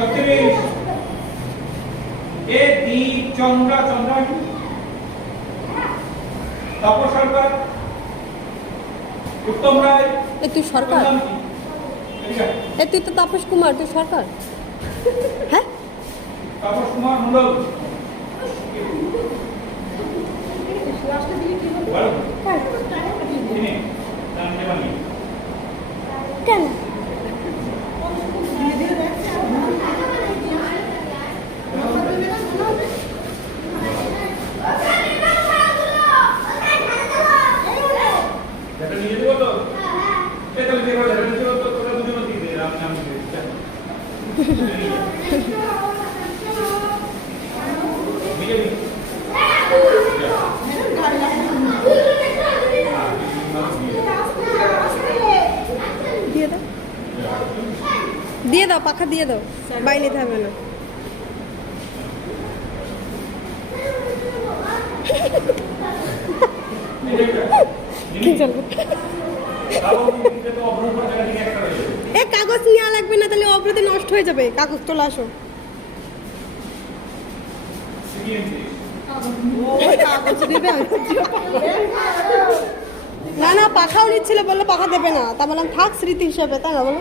36 এ দীপ চন্দ্রা চন্দ্রানী তাপস সরকার উত্তম রায় এ তুই সরকার এ তুই তো তাপস কুমার তুই সরকার হ্যাঁ তাপস কুমার মন্ডল কেন দিয়ে দাও পাখা দিয়ে দাও বাইরে নিতে হবে না এ কাগজ নেওয়া লাগবে না তাহলে অগ্রতি নষ্ট হয়ে যাবে কাগজ তোলা আসো না না পাখাও নিচ্ছিল বললো পাখা দেবে না তা বললাম থাক স্মৃতি হিসাবে তাই না বলো